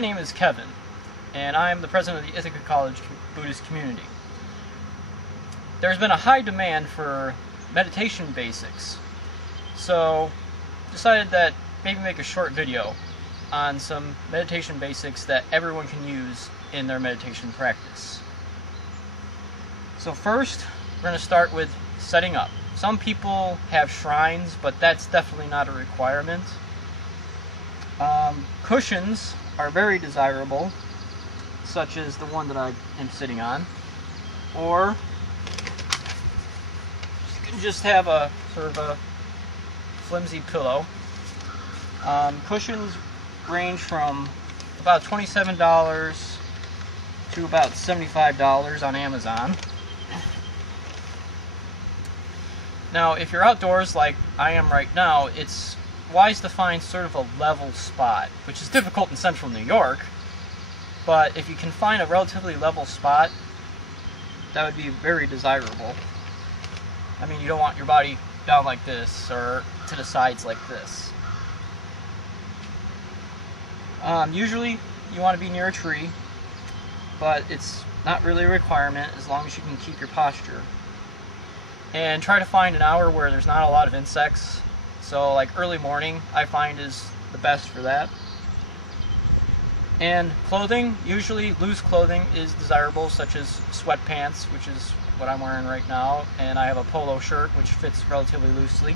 My name is Kevin, and I am the president of the Ithaca College Buddhist community. There's been a high demand for meditation basics, so decided that maybe make a short video on some meditation basics that everyone can use in their meditation practice. So first, we're going to start with setting up. Some people have shrines, but that's definitely not a requirement. Cushions are very desirable, such as the one that I am sitting on, or you can just have a sort of a flimsy pillow. Cushions range from about $27 to about $75 on Amazon. Now, if you're outdoors like I am right now, it's wise to find sort of a level spot, which is difficult in central New York, but if you can find a relatively level spot, that would be very desirable. I mean, you don't want your body down like this or to the sides like this. Usually you want to be near a tree, but it's not really a requirement as long as you can keep your posture. And try to find an hour where there's not a lot of insects. So like early morning I find is the best for that. And clothing, usually loose clothing is desirable, such as sweatpants, which is what I'm wearing right now, and I have a polo shirt which fits relatively loosely.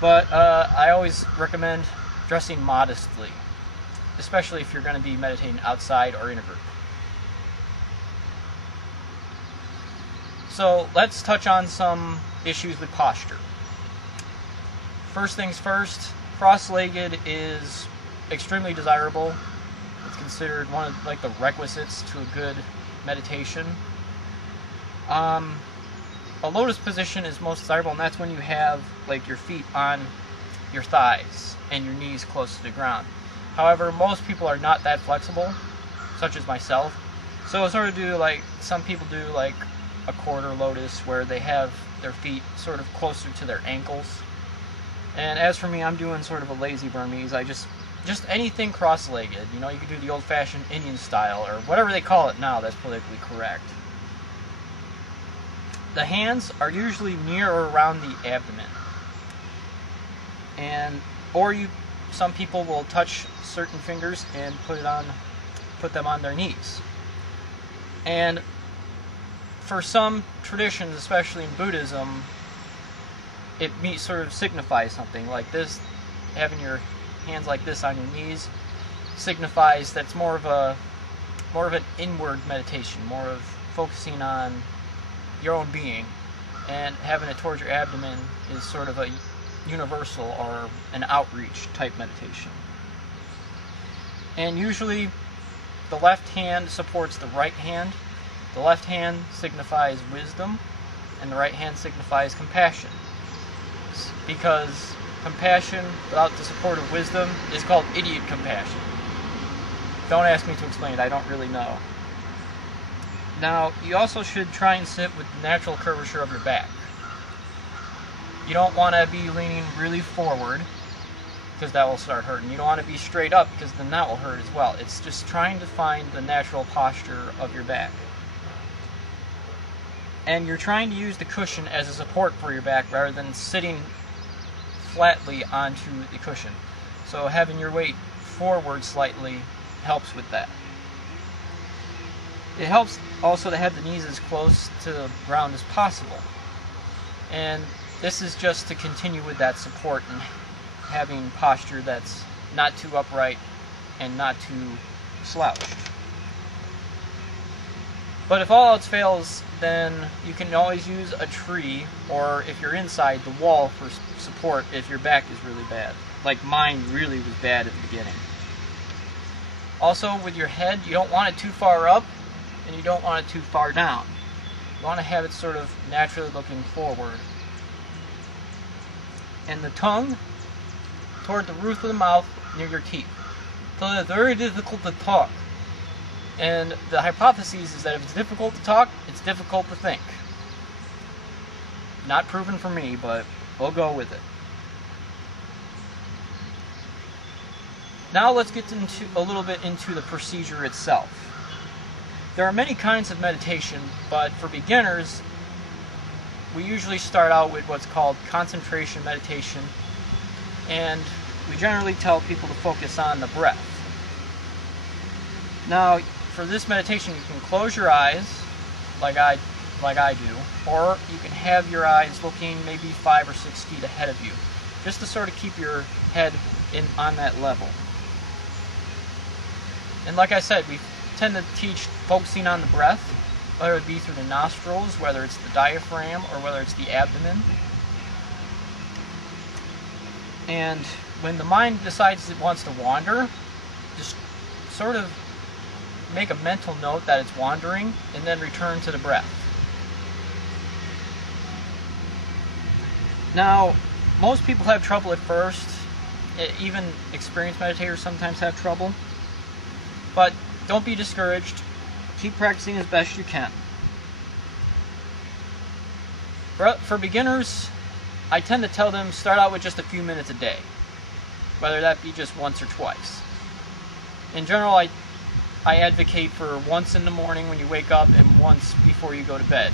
But I always recommend dressing modestly, especially if you're going to be meditating outside or in a group. So let's touch on some issues with posture. First things first, cross-legged is extremely desirable. It's considered one of the requisites to a good meditation. A lotus position is most desirable, and that's when you have your feet on your thighs and your knees close to the ground. However, most people are not that flexible, such as myself. So sort of do some people do a quarter lotus where they have their feet sort of closer to their ankles. And as for me, I'm doing sort of a lazy Burmese. I just anything cross-legged. You know, you could do the old-fashioned Indian style, or whatever they call it now that's politically correct. The hands are usually near or around the abdomen. Some people will touch certain fingers and put them on their knees. And for some traditions, especially in Buddhism, it sort of signifies something like this. Having your hands like this on your knees signifies that's more of an inward meditation, more of focusing on your own being, and having it towards your abdomen is sort of a universal or an outreach type meditation. And usually the left hand supports the right hand. The left hand signifies wisdom, and the right hand signifies compassion. Because compassion without the support of wisdom is called idiot compassion. Don't ask me to explain it, I don't really know. Now, you also should try and sit with the natural curvature of your back. You don't want to be leaning really forward, because that will start hurting. You don't want to be straight up, because then that will hurt as well. It's just trying to find the natural posture of your back. And you're trying to use the cushion as a support for your back rather than sitting flatly onto the cushion. So having your weight forward slightly helps with that. It helps also to have the knees as close to the ground as possible. And this is just to continue with that support and having posture that's not too upright and not too slouched. But if all else fails, then you can always use a tree, or if you're inside, the wall for support if your back is really bad. Like mine really was bad at the beginning. Also, with your head, you don't want it too far up, and you don't want it too far down. You want to have it sort of naturally looking forward. And the tongue toward the roof of the mouth near your teeth. So it's very difficult to talk. And the hypothesis is that if it's difficult to talk, it's difficult to think. Not proven for me, but we'll go with it. Now let's get into a little bit into the procedure itself. There are many kinds of meditation, but for beginners, we usually start out with what's called concentration meditation, and we generally tell people to focus on the breath. Now, for this meditation, you can close your eyes, like I do, or you can have your eyes looking maybe 5 or 6 feet ahead of you, just to sort of keep your head on that level. And like I said, we tend to teach focusing on the breath, whether it be through the nostrils, whether it's the diaphragm, or whether it's the abdomen. And when the mind decides it wants to wander, just sort of make a mental note that it's wandering, and then return to the breath. Now, most people have trouble at first. Even experienced meditators sometimes have trouble. But don't be discouraged. Keep practicing as best you can. For beginners, I tend to tell them start out with just a few minutes a day, whether that be just once or twice. In general, I advocate for once in the morning when you wake up and once before you go to bed.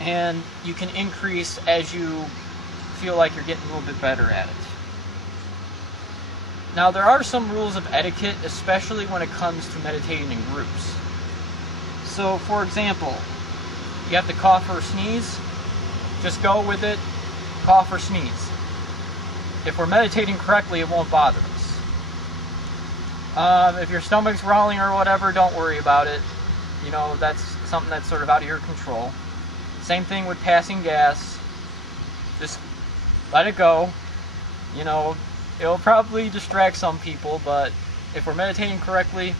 And you can increase as you feel like you're getting a little bit better at it. Now, there are some rules of etiquette, especially when it comes to meditating in groups. So, for example, you have to cough or sneeze, just go with it, cough or sneeze. If we're meditating correctly, it won't bother us. If your stomach's growling or whatever, don't worry about it. You know, that's something that's sort of out of your control. Same thing with passing gas. Just let it go. You know, it'll probably distract some people, but if we're meditating correctly,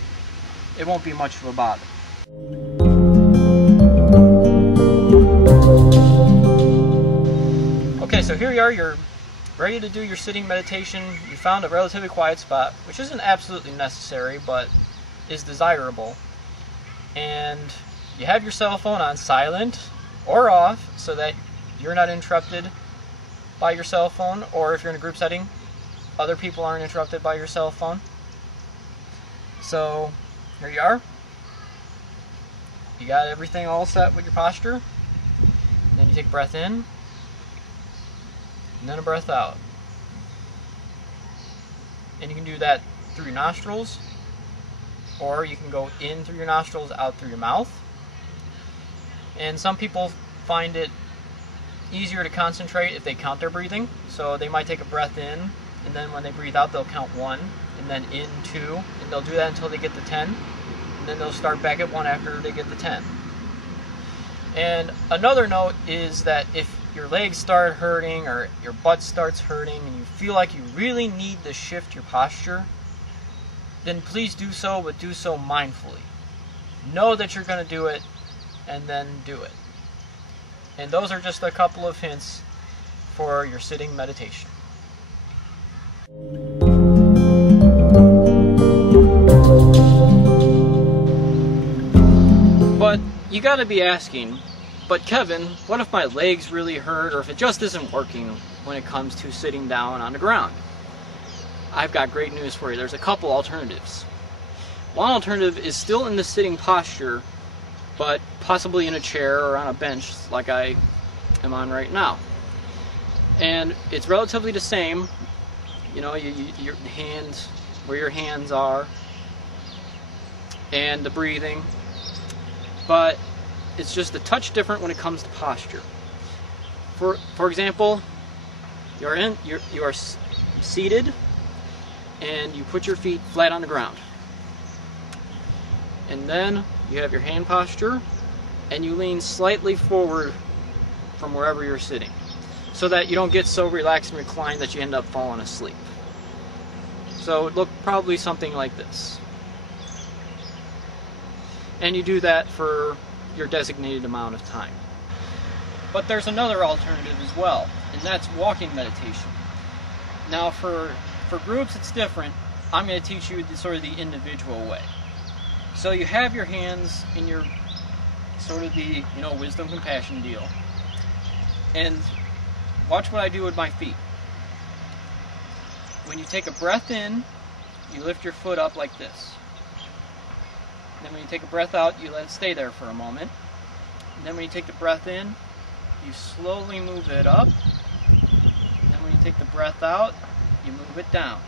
it won't be much of a bother. Okay, so here you are, you're ready to do your sitting meditation. You found a relatively quiet spot, which isn't absolutely necessary, but is desirable. And you have your cell phone on silent or off so that you're not interrupted by your cell phone, or if you're in a group setting, other people aren't interrupted by your cell phone. So here you are. You got everything all set with your posture. And then you take a breath in, and then a breath out. And you can do that through your nostrils, or you can go in through your nostrils, out through your mouth. And some people find it easier to concentrate if they count their breathing. So they might take a breath in, and then when they breathe out, they'll count 1, and then in 2, and they'll do that until they get to 10, and then they'll start back at 1 after they get to 10. And another note is that if your legs start hurting or your butt starts hurting and you feel like you really need to shift your posture, then please do so, but do so mindfully. Know that you're going to do it, and then do it. And those are just a couple of hints for your sitting meditation. But you got to be asking, but Kevin, what if my legs really hurt, or if it just isn't working when it comes to sitting down on the ground? I've got great news for you. There's a couple alternatives. One alternative is still in the sitting posture, but possibly in a chair or on a bench like I am on right now. And it's relatively the same. You know, your hands, where your hands are, and the breathing. But it's just a touch different when it comes to posture. For example, you are seated, and you put your feet flat on the ground. And then you have your hand posture, and you lean slightly forward from wherever you're sitting, so that you don't get so relaxed and reclined that you end up falling asleep. So it looked probably something like this. And you do that for your designated amount of time. But there's another alternative as well, and that's walking meditation. Now for groups it's different. I'm going to teach you sort of the individual way. So you have your hands in your sort of the, wisdom, compassion deal. And watch what I do with my feet. when you take a breath in, you lift your foot up like this. And then when you take a breath out, you let it stay there for a moment. And then when you take the breath in, you slowly move it up. And then when you take the breath out, you move it down.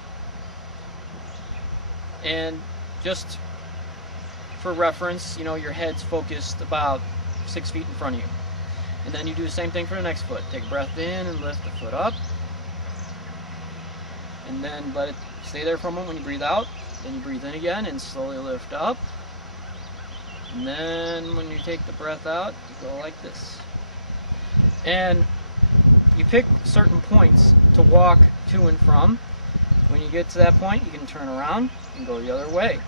And just for reference, you know, your head's focused about 6 feet in front of you. And then you do the same thing for the next foot. Take a breath in and lift the foot up. And then let it stay there for a moment when you breathe out. Then you breathe in again and slowly lift up. And then when you take the breath out, you go like this. And you pick certain points to walk to and from. When you get to that point, you can turn around and go the other way.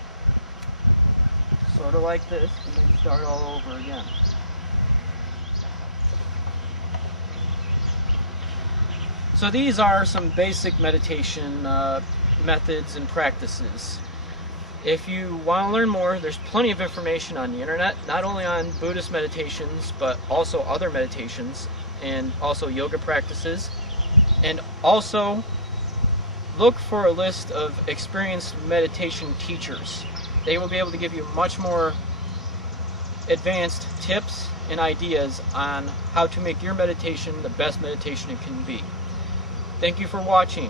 Sort of like this, and then start all over again. So these are some basic meditation methods and practices. If you want to learn more, there's plenty of information on the internet, not only on Buddhist meditations, but also other meditations, and also yoga practices. And also, look for a list of experienced meditation teachers. They will be able to give you much more advanced tips and ideas on how to make your meditation the best meditation it can be. Thank you for watching.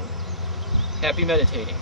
Happy meditating.